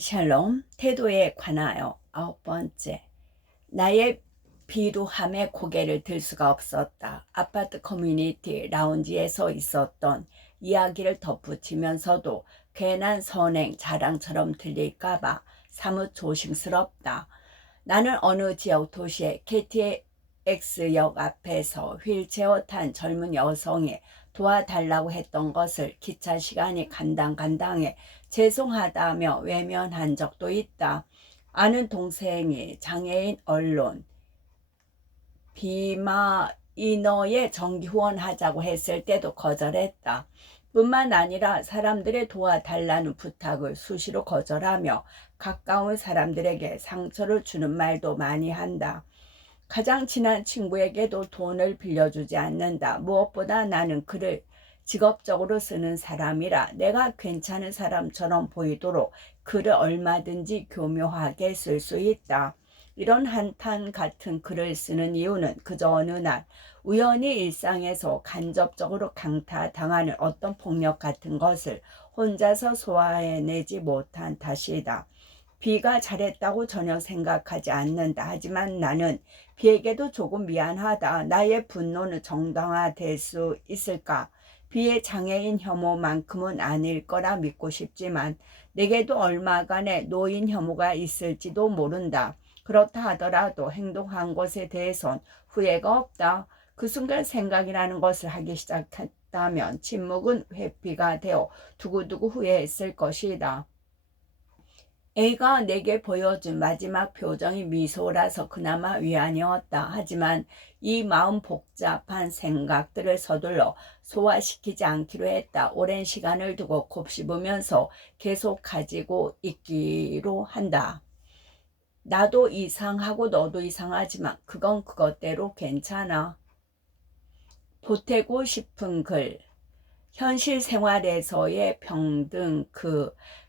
샬롬, 태도에 관하여 9번째. 나의 비루함에 고개를 들 수가 없었다. 아파트 커뮤니티 라운지에서 있었던 이야기를 덧붙이면서도 괜한 선행 자랑처럼 들릴까봐 사뭇 조심스럽다. 나는 어느 지역 도시의 KTX역 앞에서 휠체어 탄 젊은 여성이 도와달라고 했던 것을 기차 시간이 간당간당해 죄송하다며 외면한 적도 있다. 아는 동생이 장애인 언론 비마이너에 정기 후원하자고 했을 때도 거절했다. 뿐만 아니라 사람들의 도와달라는 부탁을 수시로 거절하며 가까운 사람들에게 상처를 주는 말도 많이 한다. 가장 친한 친구에게도 돈을 빌려주지 않는다. 무엇보다 나는 글을 직업적으로 쓰는 사람이라 내가 괜찮은 사람처럼 보이도록 글을 얼마든지 교묘하게 쓸 수 있다. 이런 한탄 같은 글을 쓰는 이유는 그저 어느 날 우연히 일상에서 간접적으로 강타당하는 어떤 폭력 같은 것을 혼자서 소화해내지 못한 탓이다. 비가 잘했다고 전혀 생각하지 않는다. 하지만 나는 비에게도 조금 미안하다. 나의 분노는 정당화될 수 있을까? 비의 장애인 혐오만큼은 아닐 거라 믿고 싶지만 내게도 얼마간의 노인 혐오가 있을지도 모른다. 그렇다 하더라도 행동한 것에 대해선 후회가 없다. 그 순간 생각이라는 것을 하기 시작했다면 침묵은 회피가 되어 두고두고 후회했을 것이다. A가 내게 보여준 마지막 표정이 미소라서 그나마 위안이었다. 하지만 이 마음 복잡한 생각들을 서둘러 소화시키지 않기로 했다. 오랜 시간을 두고 곱씹으면서 계속 가지고 있기로 한다. 나도 이상하고 너도 이상하지만 그건 그것대로 괜찮아. 보태고 싶은 글. 현실 생활에서의 평등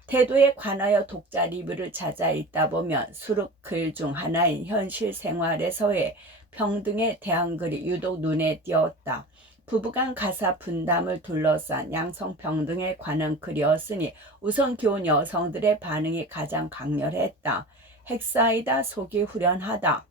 태도에 관하여 독자 리뷰를 찾아 읽다 보면 수록 글 중 하나인 현실 생활에서의 평등에 대한 글이 유독 눈에 띄었다. 부부간 가사 분담을 둘러싼 양성평등에 관한 글이었으니 우선 교훈 여성들의 반응이 가장 강렬했다. 핵사이다, 속이 후련하다.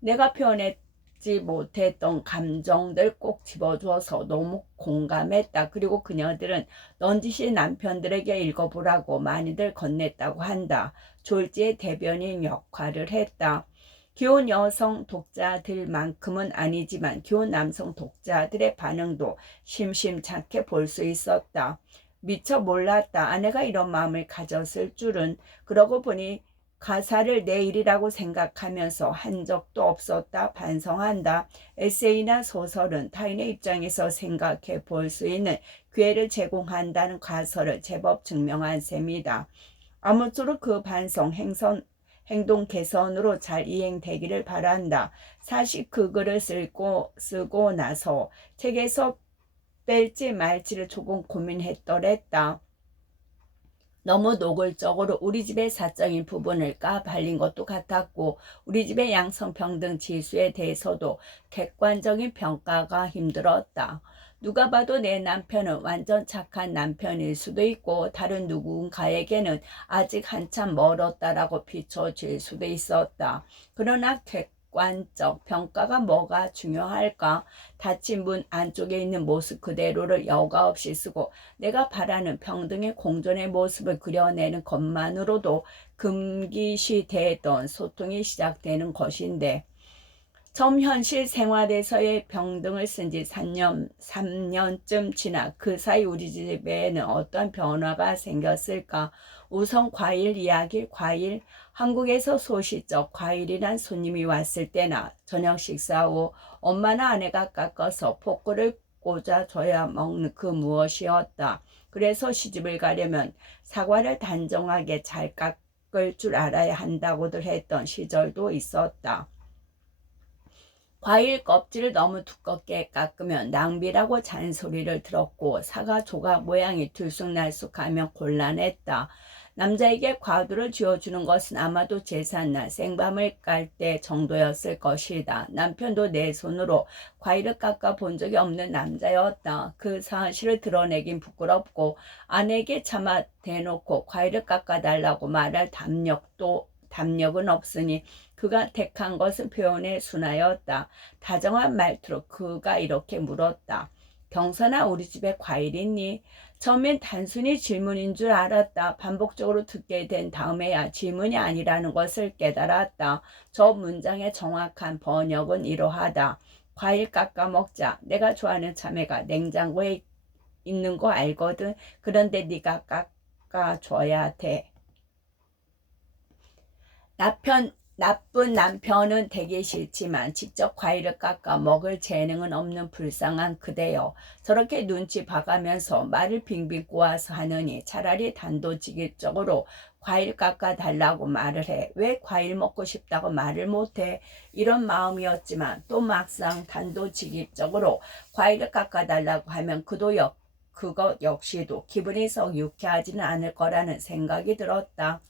내가 표현했지 못했던 감정들 꼭 집어주어서 너무 공감했다. 그리고 그녀들은 넌지시 남편들에게 읽어보라고 많이들 건넸다고 한다. 졸지의 대변인 역할을 했다. 귀여운 여성 독자들만큼은 아니지만 귀여운 남성 독자들의 반응도 심심찮게 볼 수 있었다. 미처 몰랐다. 아내가 이런 마음을 가졌을 줄은. 그러고 보니 가사를 내 일이라고 생각하면서 한 적도 없었다. 반성한다. 에세이나 소설은 타인의 입장에서 생각해 볼 수 있는 기회를 제공한다는 가설을 제법 증명한 셈이다. 아무쪼록 그 반성, 행동 개선으로 잘 이행되기를 바란다. 사실 그 글을 쓰고 나서 책에서 뺄지 말지를 조금 고민했더랬다. 너무 노골적으로 우리 집의 사적인 부분을 까발린 것도 같았고 우리 집의 양성평등 지수에 대해서도 객관적인 평가가 힘들었다. 누가 봐도 내 남편은 완전 착한 남편일 수도 있고 다른 누군가에게는 아직 한참 멀었다라고 비춰질 수도 있었다. 그러나 객관적 평가가 뭐가 중요할까? 닫힌 문 안쪽에 있는 모습 그대로를 여과 없이 쓰고 내가 바라는 평등의 공존의 모습을 그려내는 것만으로도 금기시되던 소통이 시작되는 것인데 처음 현실 생활에서의 평등을 쓴 지 3년쯤 지나 그 사이 우리 집에는 어떤 변화가 생겼을까? 우선 과일 이야기, 과일. 한국에서 소시적 과일이란 손님이 왔을 때나 저녁 식사 후 엄마나 아내가 깎아서 포크를 꽂아줘야 먹는 그 무엇이었다. 그래서 시집을 가려면 사과를 단정하게 잘 깎을 줄 알아야 한다고들 했던 시절도 있었다. 과일 껍질을 너무 두껍게 깎으면 낭비라고 잔소리를 들었고 사과 조각 모양이 들쑥날쑥하면 곤란했다. 남자에게 과도를 쥐어주는 것은 아마도 제삿날 생밤을 깔 때 정도였을 것이다. 남편도 내 손으로 과일을 깎아 본 적이 없는 남자였다. 그 사실을 드러내긴 부끄럽고 아내에게 차마 대놓고 과일을 깎아달라고 말할 담력은 없으니 그가 택한 것은 표현의 순화였다. 다정한 말투로 그가 이렇게 물었다. 경선아, 우리 집에 과일 있니? 처음엔 단순히 질문인 줄 알았다. 반복적으로 듣게 된 다음에야 질문이 아니라는 것을 깨달았다. 저 문장의 정확한 번역은 이러하다. 과일 깎아 먹자. 내가 좋아하는 참외가 냉장고에 있는 거 알거든. 그런데 네가 깎아줘야 돼. 나쁜 남편은 되기 싫지만 직접 과일을 깎아 먹을 재능은 없는 불쌍한 그대여. 저렇게 눈치 봐가면서 말을 빙빙 꼬아서 하느니 차라리 단도직입적으로 과일 깎아 달라고 말을 해. 왜 과일 먹고 싶다고 말을 못해? 이런 마음이었지만 또 막상 단도직입적으로 과일을 깎아 달라고 하면 그것 역시도 기분이 썩 유쾌하지는 않을 거라는 생각이 들었다.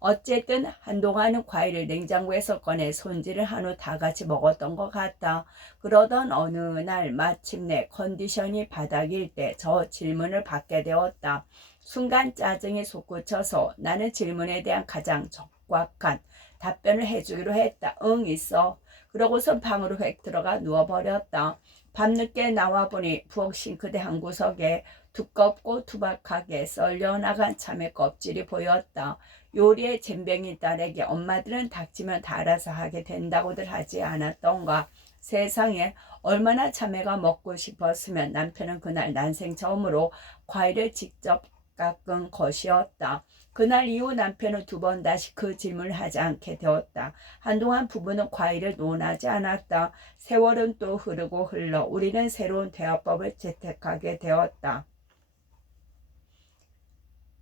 어쨌든 한동안은 과일을 냉장고에서 꺼내 손질을 한 후 다 같이 먹었던 것 같다. 그러던 어느 날 마침내 컨디션이 바닥일 때 저 질문을 받게 되었다. 순간 짜증이 솟구쳐서 나는 질문에 대한 가장 적확한 답변을 해주기로 했다. 응, 있어. 그러고선 방으로 획 들어가 누워버렸다. 밤늦게 나와보니 부엌 싱크대 한 구석에 두껍고 투박하게 썰려나간 참외 껍질이 보였다. 요리의 젬병인 딸에게 엄마들은 닥치면 다 알아서 하게 된다고들 하지 않았던가. 세상에, 얼마나 참외가 먹고 싶었으면 남편은 그날 난생 처음으로 과일을 직접 깎은 것이었다. 그날 이후 남편은 두 번 다시 그 질문을 하지 않게 되었다. 한동안 부부는 과일을 논하지 않았다. 세월은 또 흐르고 흘러 우리는 새로운 대화법을 채택하게 되었다.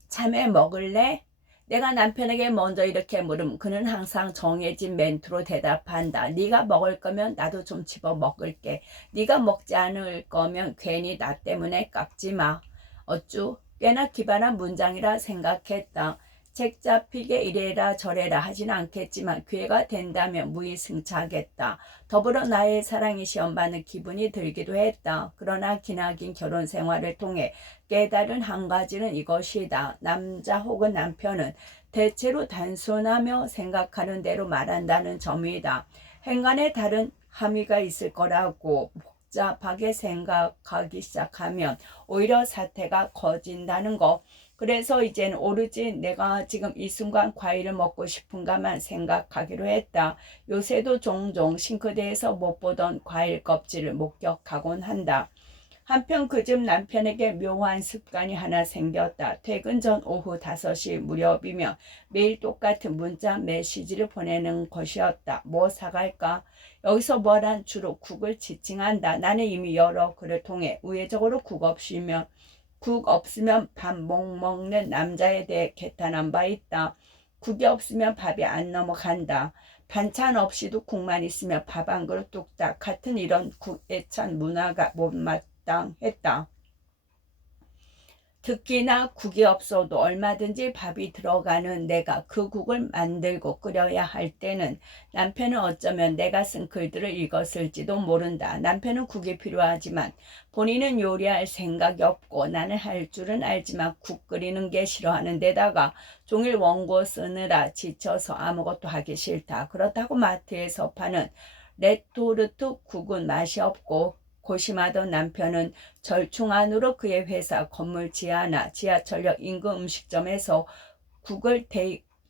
참외 먹을래? 내가 남편에게 먼저 이렇게 물음 그는 항상 정해진 멘트로 대답한다. 네가 먹을 거면 나도 좀 집어 먹을게. 네가 먹지 않을 거면 괜히 나 때문에 깎지 마. 어쭈? 꽤나 기발한 문장이라 생각했다. 책 잡히게 이래라 저래라 하진 않겠지만 기회가 된다면 무의승차하겠다. 더불어 나의 사랑이 시험받는 기분이 들기도 했다. 그러나 기나긴 결혼 생활을 통해 깨달은 한 가지는 이것이다. 남자 혹은 남편은 대체로 단순하며 생각하는 대로 말한다는 점이다. 행간에 다른 함의가 있을 거라고 복잡하게 생각하기 시작하면 오히려 사태가 커진다는 것. 그래서 이젠 오로지 내가 지금 이 순간 과일을 먹고 싶은가만 생각하기로 했다. 요새도 종종 싱크대에서 못 보던 과일 껍질을 목격하곤 한다. 한편 그 집 남편에게 묘한 습관이 하나 생겼다. 퇴근 전 오후 5시 무렵이면 매일 똑같은 문자 메시지를 보내는 것이었다. 뭐 사갈까? 여기서 뭐란 주로 국을 지칭한다. 나는 이미 여러 글을 통해 우회적으로 국 없으면 밥 못 먹는 남자에 대해 개탄한 바 있다. 국이 없으면 밥이 안 넘어간다. 반찬 없이도 국만 있으면 밥 한 그릇 뚝딱 같은 이런 국애찬 문화가 못마땅했다. 특히나 국이 없어도 얼마든지 밥이 들어가는 내가 그 국을 만들고 끓여야 할 때는 남편은 어쩌면 내가 쓴 글들을 읽었을지도 모른다. 남편은 국이 필요하지만 본인은 요리할 생각이 없고 나는 할 줄은 알지만 국 끓이는 게 싫어하는 데다가 종일 원고 쓰느라 지쳐서 아무것도 하기 싫다. 그렇다고 마트에서 파는 레토르트 국은 맛이 없고 고심하던 남편은 절충 안으로 그의 회사 건물 지하나 지하철역 인근 음식점에서 국을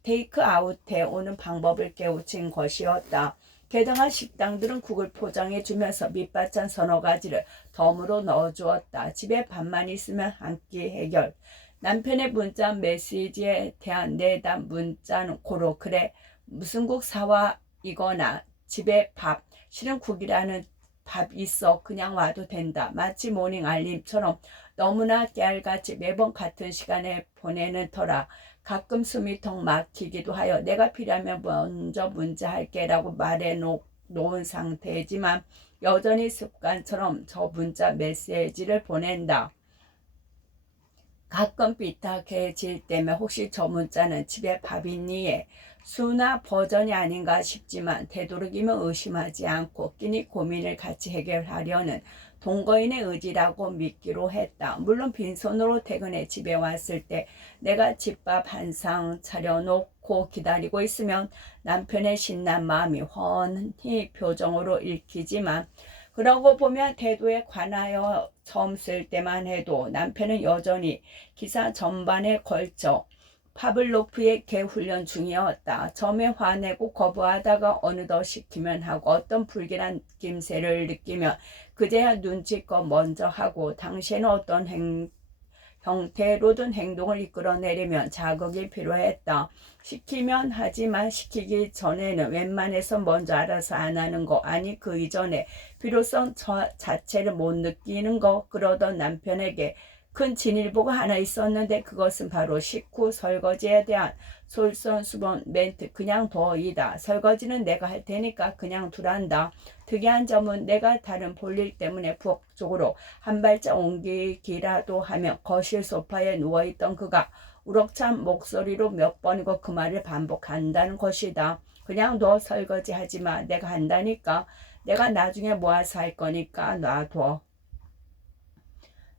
테이크아웃해 오는 방법을 깨우친 것이었다. 게다가 식당들은 국을 포장해 주면서 밑반찬 서너 가지를 덤으로 넣어주었다. 집에 밥만 있으면 한 끼 해결. 남편의 문자 메시지에 대한 내담 문자는 고로 그래 무슨 국 사와 이거나 집에 밥 실은 국이라는 밥 있어 그냥 와도 된다. 마치 모닝 알림처럼 너무나 깨알같이 매번 같은 시간에 보내는 터라 가끔 숨이 턱 막히기도 하여 내가 필요하면 먼저 문자할게 라고 말해 놓은 상태이지만 여전히 습관처럼 저 문자 메시지를 보낸다. 가끔 삐딱해질 때면 혹시 저 문자는 집에 밥 있니에 수나 버전이 아닌가 싶지만 되도록이면 의심하지 않고 끼니 고민을 같이 해결하려는 동거인의 의지라고 믿기로 했다. 물론 빈손으로 퇴근해 집에 왔을 때 내가 집밥 한 상 차려놓고 기다리고 있으면 남편의 신난 마음이 훤히 표정으로 읽히지만 그러고 보면 태도에 관하여 처음 쓸 때만 해도 남편은 여전히 기사 전반에 걸쳐 파블로프의 개 훈련 중이었다. 처음에 화내고 거부하다가 어느덧 시키면 하고 어떤 불길한 김새를 느끼면 그제야 눈치껏 먼저 하고 당시에는 어떤 형태로든 행동을 이끌어내려면 자극이 필요했다. 시키면 하지만 시키기 전에는 웬만해서 먼저 알아서 안 하는 거 아니 그 이전에 필요성 자체를 못 느끼는 거 그러던 남편에게 큰 진일보가 하나 있었는데 그것은 바로 식후 설거지에 대한 솔선수범 멘트 그냥 둬이다. 설거지는 내가 할 테니까 그냥 두란다. 특이한 점은 내가 다른 볼일 때문에 부엌 쪽으로 한 발짝 옮기기라도 하며 거실 소파에 누워있던 그가 우럭찬 목소리로 몇 번이고 그 말을 반복한다는 것이다. 그냥 너 설거지 하지마. 내가 한다니까. 내가 나중에 모아서 할 거니까 놔둬.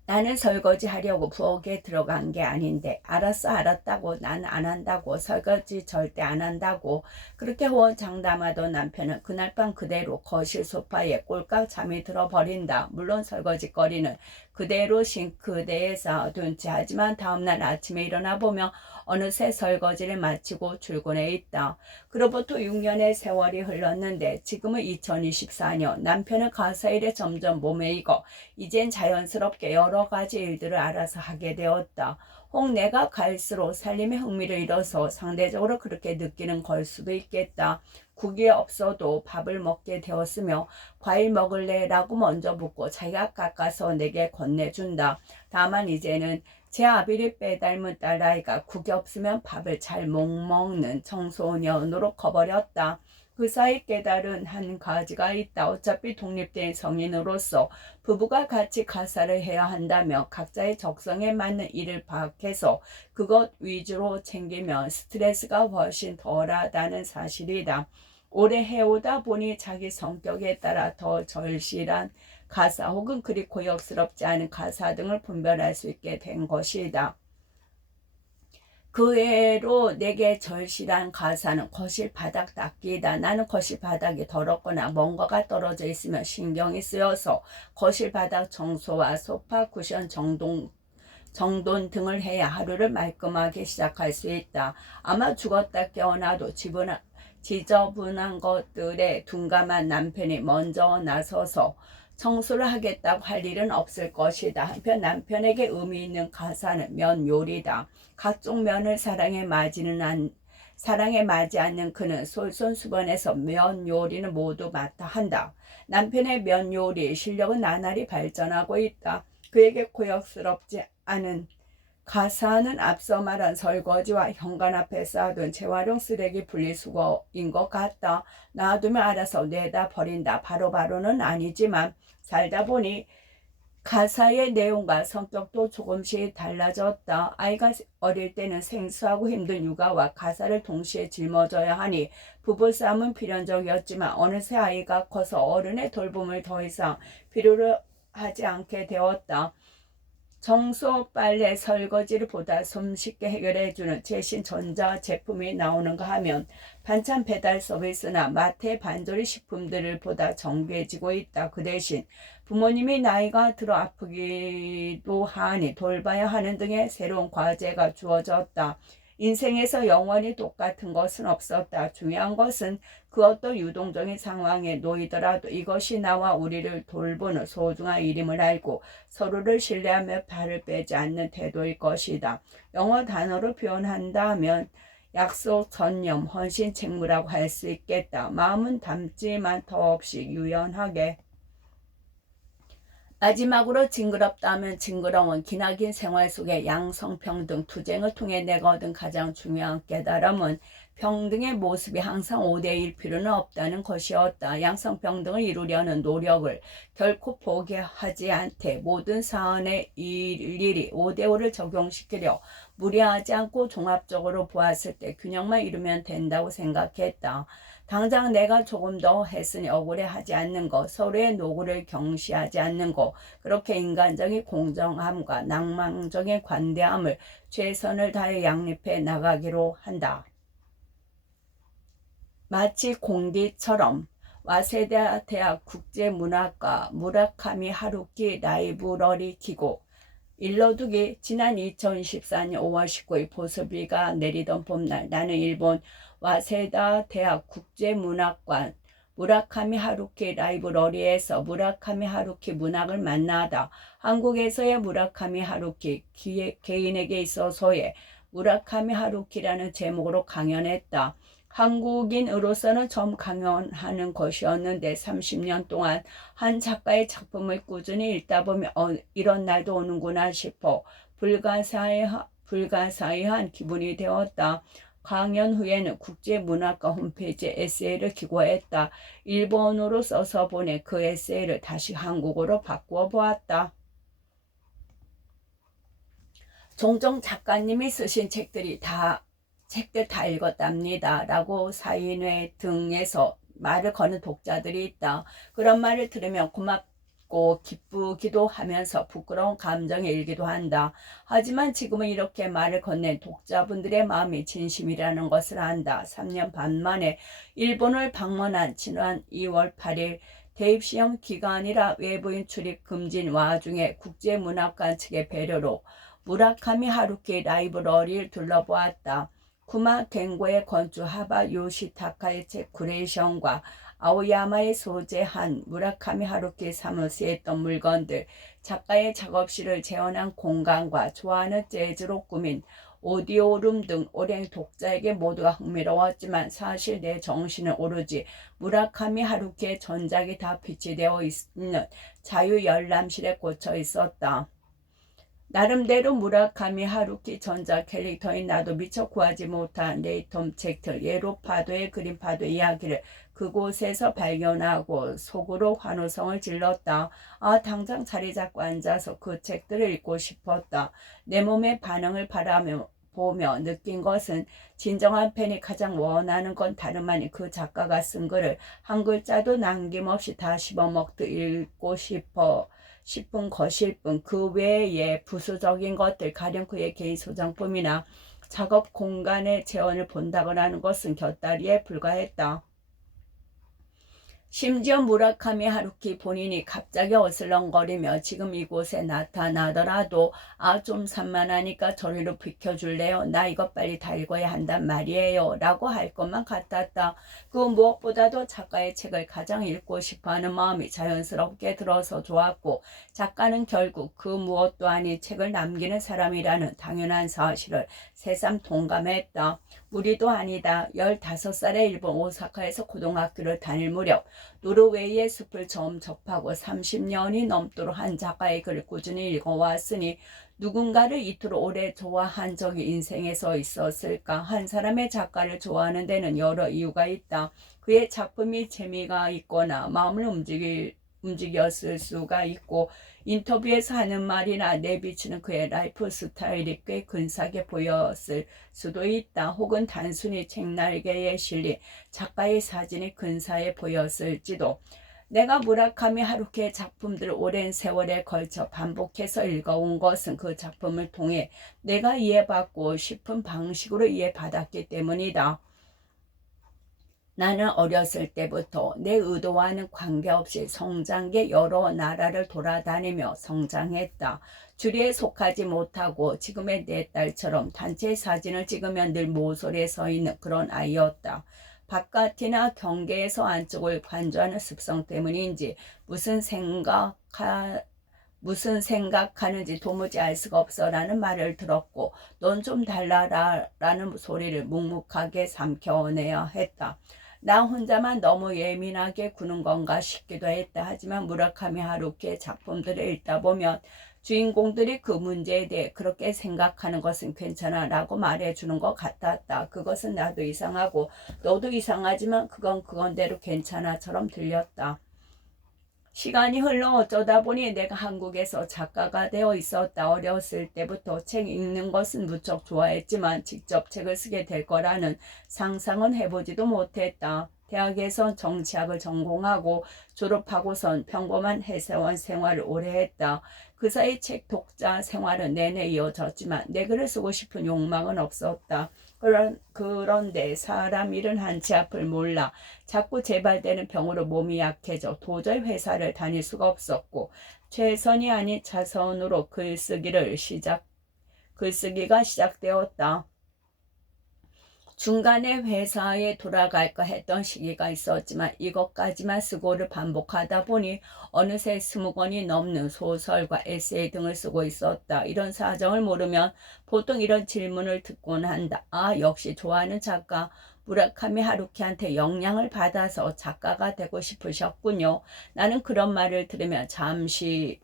나는 설거지 하려고 부엌에 들어간 게 아닌데 알았어 알았다고 난 안 한다고 설거지 절대 안 한다고 그렇게 호언장담하던 남편은 그날 밤 그대로 거실 소파에 꼴깍 잠이 들어버린다. 물론 설거지거리는 그대로 싱크대에 쌓아둔 채 하지만 다음날 아침에 일어나 보면 어느새 설거지를 마치고 출근해 있다. 그로부터 6년의 세월이 흘렀는데 지금은 2024년 남편은 가사일에 점점 몸에 익어 이젠 자연스럽게 여러 가지 일들을 알아서 하게 되었다. 혹 내가 갈수록 살림에 흥미를 잃어서 상대적으로 그렇게 느끼는 걸 수도 있겠다. 국이 없어도 밥을 먹게 되었으며 과일 먹을래? 라고 먼저 묻고 자기가 깎아서 내게 건네준다. 다만 이제는 제 아비를 빼닮은 딸아이가 국이 없으면 밥을 잘 못 먹는 청소년으로 커버렸다. 그 사이 깨달은 한 가지가 있다. 어차피 독립된 성인으로서 부부가 같이 가사를 해야 한다며 각자의 적성에 맞는 일을 파악해서 그것 위주로 챙기면 스트레스가 훨씬 덜하다는 사실이다. 오래 해오다 보니 자기 성격에 따라 더 절실한 가사 혹은 그리 고역스럽지 않은 가사 등을 분별할 수 있게 된 것이다. 그 외로 내게 절실한 가사는 거실 바닥 닦기다. 나는 거실 바닥이 더럽거나 뭔가가 떨어져 있으면 신경이 쓰여서 거실 바닥 청소와 소파 쿠션 정돈 등을 해야 하루를 말끔하게 시작할 수 있다. 아마 죽었다 깨어나도 지저분한 것들에 둔감한 남편이 먼저 나서서 청소를 하겠다고 할 일은 없을 것이다. 한편 남편에게 의미 있는 가사는 면 요리다. 각종 면을 사랑에 맞지 않는 그는 솔선수범해서 면 요리는 모두 맡아 한다. 남편의 면 요리 실력은 나날이 발전하고 있다. 그에게 고역스럽지 않은 가사는 앞서 말한 설거지와 현관 앞에 쌓아둔 재활용 쓰레기 분리수거인 것 같다. 놔두면 알아서 내다 버린다. 바로바로는 아니지만 살다 보니 가사의 내용과 성격도 조금씩 달라졌다. 아이가 어릴 때는 생소하고 힘든 육아와 가사를 동시에 짊어져야 하니 부부싸움은 필연적이었지만 어느새 아이가 커서 어른의 돌봄을 더 이상 필요로 하지 않게 되었다. 청소, 빨래, 설거지를 보다 손쉽게 해결해주는 최신 전자제품이 나오는가 하면 반찬 배달 서비스나 마트의 반조리 식품들을 보다 정교해지고 있다. 그 대신 부모님이 나이가 들어 아프기도 하니 돌봐야 하는 등의 새로운 과제가 주어졌다. 인생에서 영원히 똑같은 것은 없었다. 중요한 것은 그 어떤 유동적인 상황에 놓이더라도 이것이 나와 우리를 돌보는 소중한 일임을 알고 서로를 신뢰하며 발을 빼지 않는 태도일 것이다. 영어 단어로 표현한다면 약속, 전념, 헌신, 책무라고 할 수 있겠다. 마음은 담지만 더없이 유연하게. 마지막으로 징그럽다면 징그러운 기나긴 생활 속의 양성평등 투쟁을 통해 내가 얻은 가장 중요한 깨달음은 평등의 모습이 항상 5대1 필요는 없다는 것이었다. 양성평등을 이루려는 노력을 결코 포기하지 않되 모든 사안에 일일이 5대5를 적용시키려 무리하지 않고 종합적으로 보았을 때 균형만 이루면 된다고 생각했다. 당장 내가 조금 더 했으니 억울해하지 않는 것, 서로의 노고를 경시하지 않는 것, 그렇게 인간적인 공정함과 낭만적인 관대함을 최선을 다해 양립해 나가기로 한다. 마치 공디처럼 와세다 대학 국제문학과 무라카미 하루키 라이브러리 기고 일러두기 지난 2014년 5월 19일 보슬비가 내리던 봄날 나는 일본 와세다 대학 국제문학관 무라카미 하루키 라이브러리에서 무라카미 하루키 문학을 만나다 한국에서의 무라카미 하루키 개인에게 있어서의 무라카미 하루키라는 제목으로 강연했다. 한국인으로서는 처음 강연하는 것이었는데 30년 동안 한 작가의 작품을 꾸준히 읽다 보면 이런 날도 오는구나 싶어 불가사의한 기분이 되었다. 강연 후에는 국제문학과 홈페이지에 에세이를 기고했다. 일본어로 써서 보내 그 에세이를 다시 한국어로 바꾸어 보았다. 종종 작가님이 쓰신 책들 다 읽었답니다. 라고 사인회 등에서 말을 거는 독자들이 있다. 그런 말을 들으면 고맙고 기쁘기도 하면서 부끄러운 감정이 일기도 한다. 하지만 지금은 이렇게 말을 건넨 독자분들의 마음이 진심이라는 것을 안다. 3년 반 만에 일본을 방문한 지난 2월 8일 대입시험 기간이라 외부인 출입 금지인 와중에 국제문학관 측의 배려로 무라카미 하루키 라이브러리를 둘러보았다. 쿠마 겐고의 건축 하바 요시타카의 책 쿠레이션과 아오야마에 소재한 무라카미 하루키 사무소에 있던 물건들, 작가의 작업실을 재현한 공간과 좋아하는 재즈로 꾸민 오디오룸 등 오랜 독자에게 모두가 흥미로웠지만 사실 내 정신은 오로지 무라카미 하루키의 전작이 다 비치되어 있는 자유열람실에 꽂혀 있었다. 나름대로 무라카미 하루키 전작 캐릭터인 나도 미처 구하지 못한 네이톰 잭틀 예로파도의 그림파도 이야기를 그곳에서 발견하고 속으로 환호성을 질렀다. 아, 당장 자리 잡고 앉아서 그 책들을 읽고 싶었다. 내 몸의 반응을 보며 느낀 것은 진정한 팬이 가장 원하는 건 다름 아닌 그 작가가 쓴 글을 한 글자도 남김없이 다 씹어먹듯 읽고 싶은 것일 뿐 그 외에 부수적인 것들 가령 그의 개인 소장품이나 작업 공간의 재현을 본다거나 하는 것은 곁다리에 불과했다. 심지어 무라카미 하루키 본인이 갑자기 어슬렁거리며 지금 이곳에 나타나더라도 좀 산만하니까 저리로 비켜줄래요? 나 이거 빨리 다 읽어야 한단 말이에요. 라고 할 것만 같았다. 그 무엇보다도 작가의 책을 가장 읽고 싶어하는 마음이 자연스럽게 들어서 좋았고 작가는 결국 그 무엇도 아닌 책을 남기는 사람이라는 당연한 사실을 새삼 동감했다. 무리도 아니다. 15살에 일본 오사카에서 고등학교를 다닐 무렵 노르웨이의 숲을 처음 접하고 30년이 넘도록 한 작가의 글을 꾸준히 읽어왔으니 누군가를 이토록 오래 좋아한 적이 인생에서 있었을까? 한 사람의 작가를 좋아하는 데는 여러 이유가 있다. 그의 작품이 재미가 있거나 마음을 움직였을 수가 있고 인터뷰에서 하는 말이나 내비치는 그의 라이프 스타일이 꽤 근사하게 보였을 수도 있다. 혹은 단순히 책날개에 실린 작가의 사진이 근사해 보였을지도. 내가 무라카미 하루키의 작품들을 오랜 세월에 걸쳐 반복해서 읽어온 것은 그 작품을 통해 내가 이해받고 싶은 방식으로 이해받았기 때문이다. 나는 어렸을 때부터 내 의도와는 관계없이 성장계 여러 나라를 돌아다니며 성장했다. 주리에 속하지 못하고 지금의 내 딸처럼 단체 사진을 찍으면 늘 모서리에 서 있는 그런 아이였다. 바깥이나 경계에서 안쪽을 관조하는 습성 때문인지 무슨 생각하는지 도무지 알 수가 없어 라는 말을 들었고 넌 좀 달라라 라는 소리를 묵묵하게 삼켜내야 했다. 나 혼자만 너무 예민하게 구는 건가 싶기도 했다. 하지만 무라카미 하루키의 작품들을 읽다 보면 주인공들이 그 문제에 대해 그렇게 생각하는 것은 괜찮아 라고 말해주는 것 같았다. 그것은 나도 이상하고 너도 이상하지만 그건 그건대로 괜찮아처럼 들렸다. 시간이 흘러 어쩌다 보니 내가 한국에서 작가가 되어 있었다. 어렸을 때부터 책 읽는 것은 무척 좋아했지만 직접 책을 쓰게 될 거라는 상상은 해보지도 못했다. 대학에선 정치학을 전공하고 졸업하고선 평범한 회사원 생활을 오래 했다. 그 사이 책 독자 생활은 내내 이어졌지만 내 글을 쓰고 싶은 욕망은 없었다. 그런데 사람 일은 한치 앞을 몰라 자꾸 재발되는 병으로 몸이 약해져 도저히 회사를 다닐 수가 없었고 최선이 아닌 자선으로 글쓰기가 시작되었다. 중간에 회사에 돌아갈까 했던 시기가 있었지만 이것까지만 쓰고를 반복하다 보니 어느새 20권이 넘는 소설과 에세이 등을 쓰고 있었다. 이런 사정을 모르면 보통 이런 질문을 듣곤 한다. 아, 역시 좋아하는 작가 무라카미 하루키한테 영향을 받아서 작가가 되고 싶으셨군요. 나는 그런 말을 들으면 잠시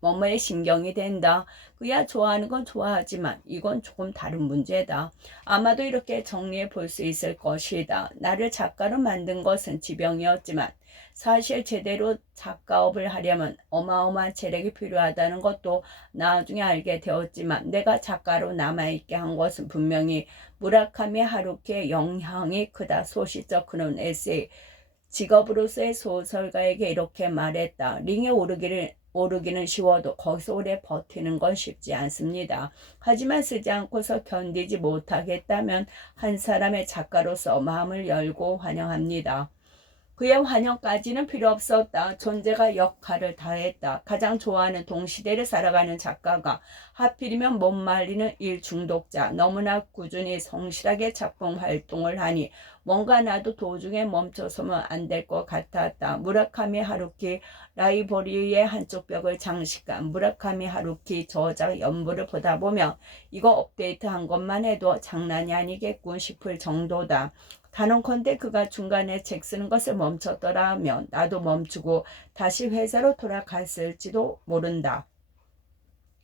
뭐뭐에 신경이 된다. 그야 좋아하는 건 좋아하지만 이건 조금 다른 문제다. 아마도 이렇게 정리해 볼 수 있을 것이다. 나를 작가로 만든 것은 지병이었지만 사실 제대로 작가업을 하려면 어마어마한 체력이 필요하다는 것도 나중에 알게 되었지만 내가 작가로 남아있게 한 것은 분명히 무라카미 하루키의 영향이 크다. 소시적 그런 에세이 직업으로서의 소설가에게 이렇게 말했다. 링에 오르기는 쉬워도 거기서 오래 버티는 건 쉽지 않습니다. 하지만 쓰지 않고서 견디지 못하겠다면 한 사람의 작가로서 마음을 열고 환영합니다. 그의 환영까지는 필요 없었다. 존재가 역할을 다했다. 가장 좋아하는 동시대를 살아가는 작가가 하필이면 못 말리는 일 중독자, 너무나 꾸준히 성실하게 작품 활동을 하니 뭔가 나도 도중에 멈춰서면 안 될 것 같았다. 무라카미 하루키 라이브러리의 한쪽 벽을 장식한 무라카미 하루키 저작 연부를 보다 보면 이거 업데이트한 것만 해도 장난이 아니겠군 싶을 정도다. 단언컨대 그가 중간에 책 쓰는 것을 멈췄더라면 나도 멈추고 다시 회사로 돌아갔을지도 모른다.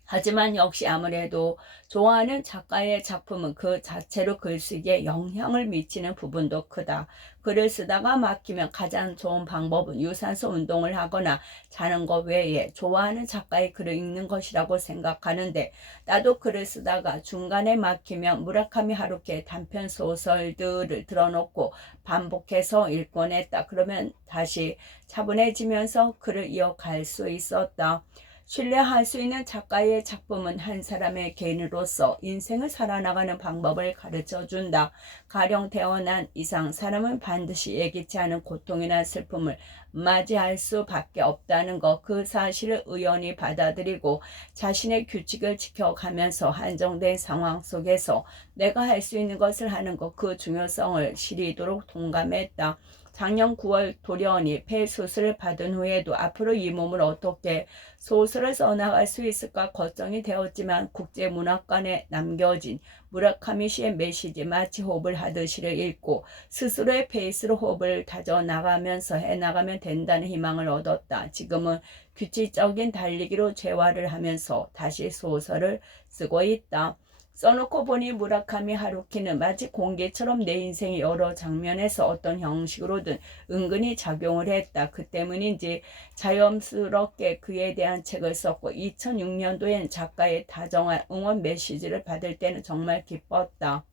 하지만 역시 아무래도 좋아하는 작가의 작품은 그 자체로 글쓰기에 영향을 미치는 부분도 크다. 글을 쓰다가 막히면 가장 좋은 방법은 유산소 운동을 하거나 자는 것 외에 좋아하는 작가의 글을 읽는 것이라고 생각하는데 나도 글을 쓰다가 중간에 막히면 무라카미 하루키의 단편 소설들을 들어놓고 반복해서 읽곤 했다. 그러면 다시 차분해지면서 글을 이어갈 수 있었다. 신뢰할 수 있는 작가의 작품은 한 사람의 개인으로서 인생을 살아나가는 방법을 가르쳐준다. 가령 태어난 이상 사람은 반드시 예기치 않은 고통이나 슬픔을 맞이할 수밖에 없다는 것, 그 사실을 의연히 받아들이고 자신의 규칙을 지켜가면서 한정된 상황 속에서 내가 할 수 있는 것을 하는 것, 그 중요성을 시리도록 동감했다. 작년 9월 돌연히 폐 수술을 받은 후에도 앞으로 이 몸을 어떻게 소설을 써나갈 수 있을까 걱정이 되었지만 국제문학관에 남겨진 무라카미 씨의 메시지 마치 호흡을 하듯이를 읽고 스스로의 페이스로 호흡을 다져나가면서 해나가면 된다는 희망을 얻었다. 지금은 규칙적인 달리기로 재활을 하면서 다시 소설을 쓰고 있다. 써놓고 보니 무라카미 하루키는 마치 공기처럼 내 인생의 여러 장면에서 어떤 형식으로든 은근히 작용을 했다. 그 때문인지 자연스럽게 그에 대한 책을 썼고 2006년도엔 작가의 다정한 응원 메시지를 받을 때는 정말 기뻤다.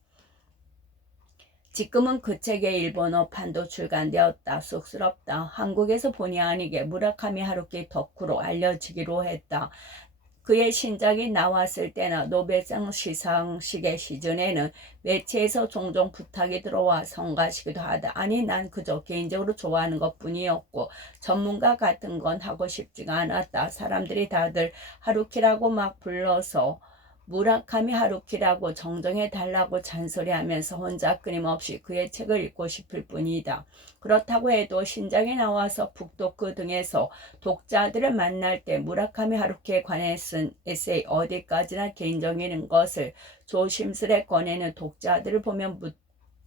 지금은 그 책의 일본어판도 출간되었다. 쑥스럽다. 한국에서 본의 아니게 무라카미 하루키 덕후로 알려지기로 했다. 그의 신작이 나왔을 때나 노벨상 시상식의 시즌에는 매체에서 종종 부탁이 들어와 성가시기도 하다. 아니 난 그저 개인적으로 좋아하는 것뿐이었고 전문가 같은 건 하고 싶지가 않았다. 사람들이 다들 하루키라고 막 불러서 무라카미 하루키라고 정정해 달라고 잔소리하면서 혼자 끊임없이 그의 책을 읽고 싶을 뿐이다. 그렇다고 해도 신작이 나와서 북토크 등에서 독자들을 만날 때 무라카미 하루키에 관해 쓴 에세이 어디까지나 개인적인 것을 조심스레 꺼내는 독자들을 보면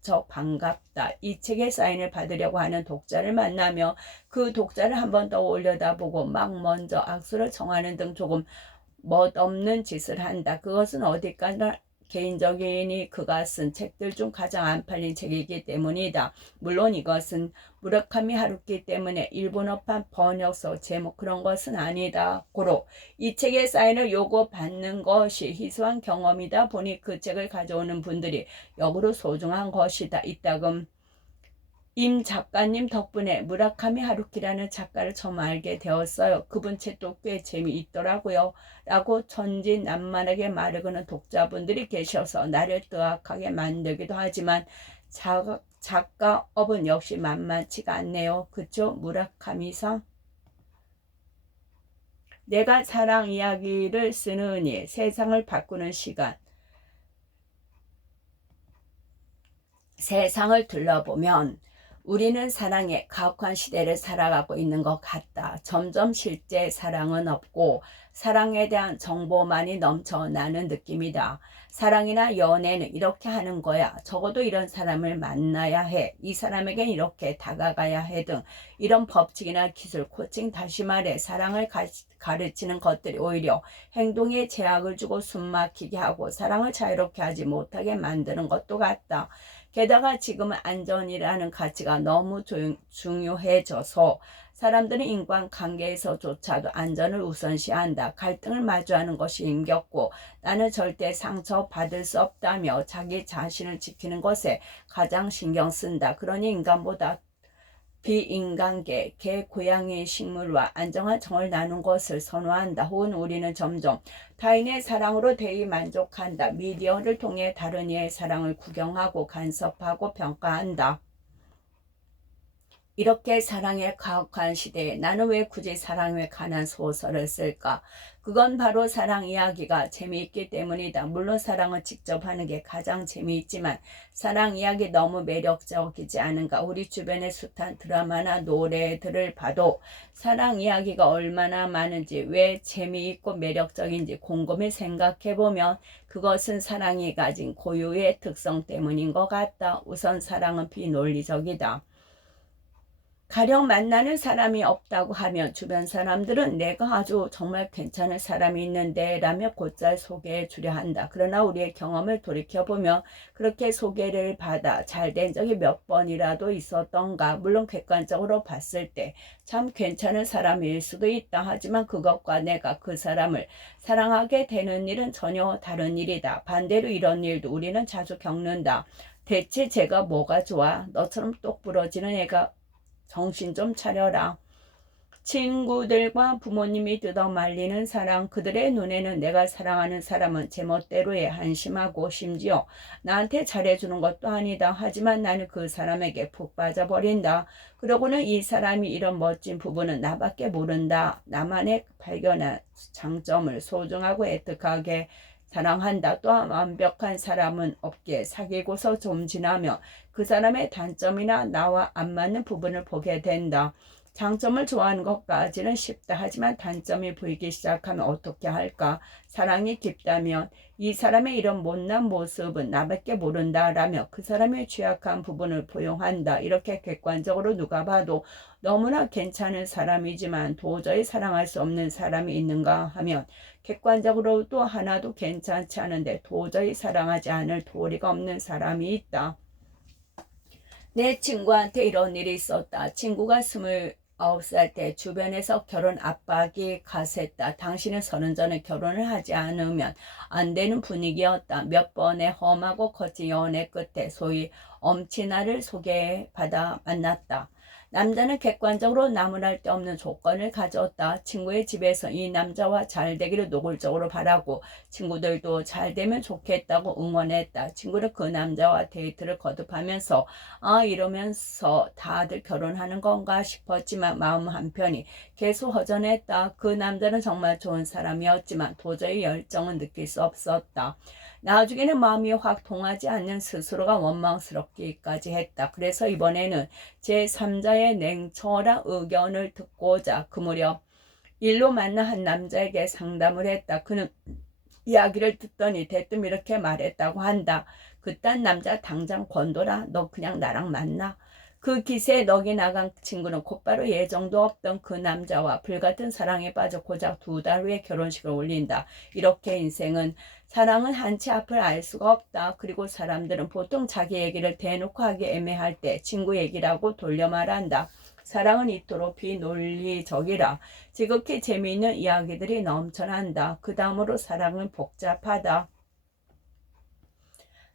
무척 반갑다. 이 책의 사인을 받으려고 하는 독자를 만나며 그 독자를 한 번 더 올려다보고 막 먼저 악수를 청하는 등 조금 멋없는 짓을 한다. 그것은 어디까지나 개인적이니 그가 쓴 책들 중 가장 안 팔린 책이기 때문이다. 물론 이것은 무라카미 하루키 때문에 일본어판 번역서 제목 그런 것은 아니다. 고로 이 책의 사인을 요구받는 것이 희소한 경험이다 보니 그 책을 가져오는 분들이 역으로 소중한 것이다. 이따금 임 작가님 덕분에 무라카미 하루키라는 작가를 처음 알게 되었어요. 그분 책도 꽤 재미있더라고요. 라고 천진난만하게 말하고는 독자분들이 계셔서 나를 뜨악하게 만들기도 하지만 작가 업은 역시 만만치가 않네요. 그쵸? 무라카미상? 내가 사랑 이야기를 쓰느니 세상을 바꾸는 시간. 세상을 둘러보면 우리는 사랑의 가혹한 시대를 살아가고 있는 것 같다. 점점 실제 사랑은 없고 사랑에 대한 정보만이 넘쳐나는 느낌이다. 사랑이나 연애는 이렇게 하는 거야. 적어도 이런 사람을 만나야 해. 이 사람에겐 이렇게 다가가야 해 등 이런 법칙이나 기술, 코칭, 다시 말해 사랑을 가르치는 것들이 오히려 행동에 제약을 주고 숨막히게 하고 사랑을 자유롭게 하지 못하게 만드는 것도 같다. 게다가 지금은 안전이라는 가치가 너무 중요해져서 사람들은 인간관계에서조차도 안전을 우선시한다. 갈등을 마주하는 것이 힘겹고 나는 절대 상처받을 수 없다며 자기 자신을 지키는 것에 가장 신경 쓴다. 그러니 인간보다 비인간계, 개, 고양이, 식물과 안정한 정을 나눈 것을 선호한다. 혹은 우리는 점점 타인의 사랑으로 대의만족한다. 미디어를 통해 다른 이의 사랑을 구경하고 간섭하고 평가한다. 이렇게 사랑에 가혹한 시대에 나는 왜 굳이 사랑에 관한 소설을 쓸까? 그건 바로 사랑 이야기가 재미있기 때문이다. 물론 사랑을 직접 하는 게 가장 재미있지만 사랑 이야기 너무 매력적이지 않은가? 우리 주변의 숱한 드라마나 노래들을 봐도 사랑 이야기가 얼마나 많은지 왜 재미있고 매력적인지 곰곰이 생각해보면 그것은 사랑이 가진 고유의 특성 때문인 것 같다. 우선 사랑은 비논리적이다. 가령 만나는 사람이 없다고 하면 주변 사람들은 내가 아주 정말 괜찮은 사람이 있는데 라며 곧잘 소개해 주려 한다. 그러나 우리의 경험을 돌이켜보면 그렇게 소개를 받아 잘된 적이 몇 번이라도 있었던가. 물론 객관적으로 봤을 때 참 괜찮은 사람일 수도 있다. 하지만 그것과 내가 그 사람을 사랑하게 되는 일은 전혀 다른 일이다. 반대로 이런 일도 우리는 자주 겪는다. 대체 제가 뭐가 좋아? 너처럼 똑 부러지는 애가 정신 좀 차려라. 친구들과 부모님이 뜯어 말리는 사랑, 그들의 눈에는 내가 사랑하는 사람은 제멋대로에 한심하고 심지어 나한테 잘해주는 것도 아니다. 하지만 나는 그 사람에게 푹 빠져버린다. 그러고는 이 사람이 이런 멋진 부분은 나밖에 모른다. 나만의 발견한 장점을 소중하고 애틋하게 사랑한다. 또한 완벽한 사람은 없기에 사귀고서 좀 지나면 그 사람의 단점이나 나와 안 맞는 부분을 보게 된다. 장점을 좋아하는 것까지는 쉽다. 하지만 단점이 보이기 시작하면 어떻게 할까? 사랑이 깊다면 이 사람의 이런 못난 모습은 나밖에 모른다 라며 그 사람의 취약한 부분을 포용한다. 이렇게 객관적으로 누가 봐도 너무나 괜찮은 사람이지만 도저히 사랑할 수 없는 사람이 있는가 하면 객관적으로도 하나도 괜찮지 않은데 도저히 사랑하지 않을 도리가 없는 사람이 있다. 내 친구한테 이런 일이 있었다. 친구가 29살 때 주변에서 결혼 압박이 가셌다. 당신은 30 전에 결혼을 하지 않으면 안 되는 분위기였다. 몇 번의 험하고 거친 연애 끝에 소위 엄친아를 소개받아 만났다. 남자는 객관적으로 나무랄 데 없는 조건을 가졌다. 친구의 집에서 이 남자와 잘 되기를 노골적으로 바라고 친구들도 잘 되면 좋겠다고 응원했다. 친구는 그 남자와 데이트를 거듭하면서 이러면서 다들 결혼하는 건가 싶었지만 마음 한편이 계속 허전했다. 그 남자는 정말 좋은 사람이었지만 도저히 열정은 느낄 수 없었다. 나중에는 마음이 확 통하지 않는 스스로가 원망스럽기까지 했다. 그래서 이번에는 제3자의 냉철한 의견을 듣고자 그 무렵 일로 만난 한 남자에게 상담을 했다. 그는 이야기를 듣더니 대뜸 이렇게 말했다고 한다. 그딴 남자 당장 건둬라. 너 그냥 나랑 만나. 그 기세에 넋이 나간 친구는 곧바로 예정도 없던 그 남자와 불같은 사랑에 빠져 고작 2달 후에 결혼식을 올린다. 이렇게 인생은 사랑은 한치 앞을 알 수가 없다. 그리고 사람들은 보통 자기 얘기를 대놓고 하기 애매할 때 친구 얘기라고 돌려 말한다. 사랑은 이토록 비논리적이라. 지극히 재미있는 이야기들이 넘쳐난다. 그 다음으로 사랑은 복잡하다.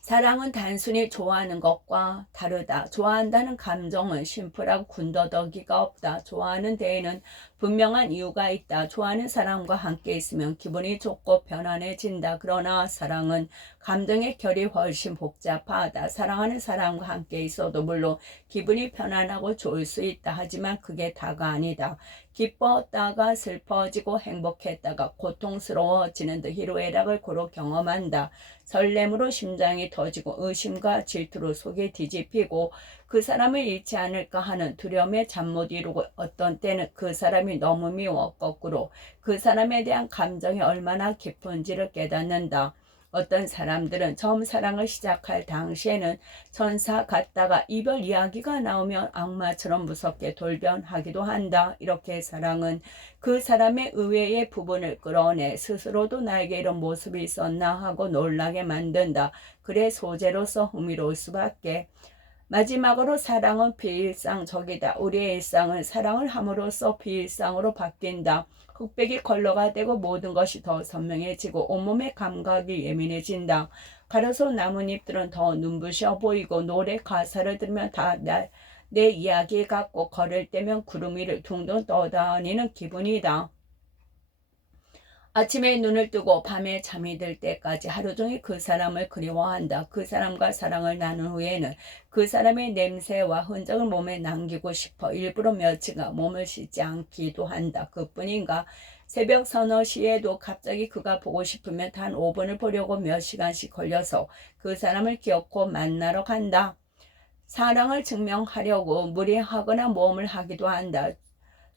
사랑은 단순히 좋아하는 것과 다르다. 좋아한다는 감정은 심플하고 군더더기가 없다. 좋아하는 데에는 분명한 이유가 있다. 좋아하는 사람과 함께 있으면 기분이 좋고 편안해진다. 그러나 사랑은 감정의 결이 훨씬 복잡하다. 사랑하는 사람과 함께 있어도 물론 기분이 편안하고 좋을 수 있다. 하지만 그게 다가 아니다. 기뻤다가 슬퍼지고 행복했다가 고통스러워지는 듯 희로애락을 고루 경험한다. 설렘으로 심장이 터지고 의심과 질투로 속이 뒤집히고 그 사람을 잃지 않을까 하는 두려움에 잠 못 이루고 어떤 때는 그 사람이 너무 미워 거꾸로 그 사람에 대한 감정이 얼마나 깊은지를 깨닫는다. 어떤 사람들은 처음 사랑을 시작할 당시에는 천사 같다가 이별 이야기가 나오면 악마처럼 무섭게 돌변하기도 한다. 이렇게 사랑은 그 사람의 의외의 부분을 끌어내 스스로도 나에게 이런 모습이 있었나 하고 놀라게 만든다. 그래 소재로서 흥미로울 수밖에. 마지막으로 사랑은 비일상적이다. 우리의 일상은 사랑을 함으로써 비일상으로 바뀐다. 흑백이 컬러가 되고 모든 것이 더 선명해지고 온몸의 감각이 예민해진다. 가로수 나뭇잎들은 더 눈부셔 보이고 노래 가사를 들으면 다 내 이야기 같고 걸을 때면 구름 위를 둥둥 떠다니는 기분이다. 아침에 눈을 뜨고 밤에 잠이 들 때까지 하루 종일 그 사람을 그리워한다. 그 사람과 사랑을 나눈 후에는 그 사람의 냄새와 흔적을 몸에 남기고 싶어 일부러 며칠간 몸을 씻지 않기도 한다. 그뿐인가? 새벽 서너 시에도 갑자기 그가 보고 싶으면 단 5분을 보려고 몇 시간씩 걸려서 그 사람을 기어코 만나러 간다. 사랑을 증명하려고 무리하거나 모험을 하기도 한다.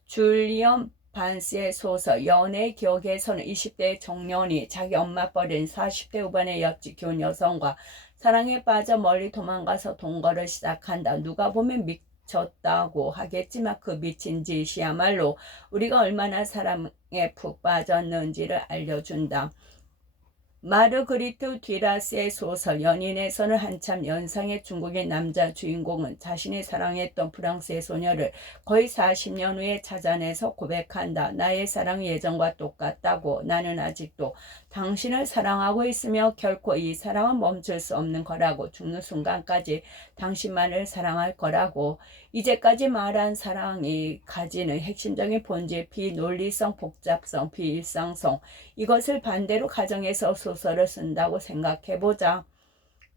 줄리엄 반스의 소설 연애의 기억에서는 20대 청년이 자기 엄마 버린 40대 후반의 옆집 기혼 여성과 사랑에 빠져 멀리 도망가서 동거를 시작한다. 누가 보면 미쳤다고 하겠지만 그 미친 짓이야말로 우리가 얼마나 사랑에 푹 빠졌는지를 알려준다. 마르그리트 듀라스의 소설 연인에서는 한참 연상의 중국인 남자 주인공은 자신이 사랑했던 프랑스의 소녀를 거의 40년 후에 찾아내서 고백한다. 나의 사랑이 예전과 똑같다고. 나는 아직도 당신을 사랑하고 있으며 결코 이 사랑은 멈출 수 없는 거라고. 죽는 순간까지 당신만을 사랑할 거라고. 이제까지 말한 사랑이 가지는 핵심적인 본질, 비논리성, 복잡성, 비일상성, 이것을 반대로 가정해서 소설을 쓴다고 생각해보자.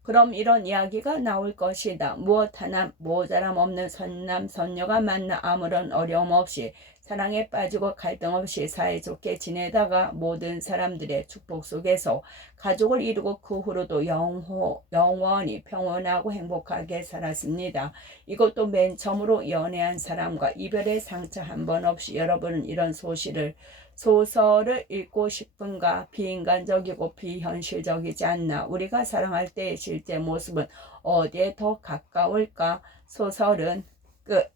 그럼 이런 이야기가 나올 것이다. 무엇 하나 모자람 없는 선남 선녀가 만나 아무런 어려움 없이 사랑에 빠지고 갈등 없이 사이좋게 지내다가 모든 사람들의 축복 속에서 가족을 이루고 그 후로도 영원히 평온하고 행복하게 살았습니다. 이것도 맨 처음으로 연애한 사람과 이별의 상처 한 번 없이. 여러분은 이런 소설을 읽고 싶은가? 비인간적이고 비현실적이지 않나? 우리가 사랑할 때의 실제 모습은 어디에 더 가까울까? 소설은 끝.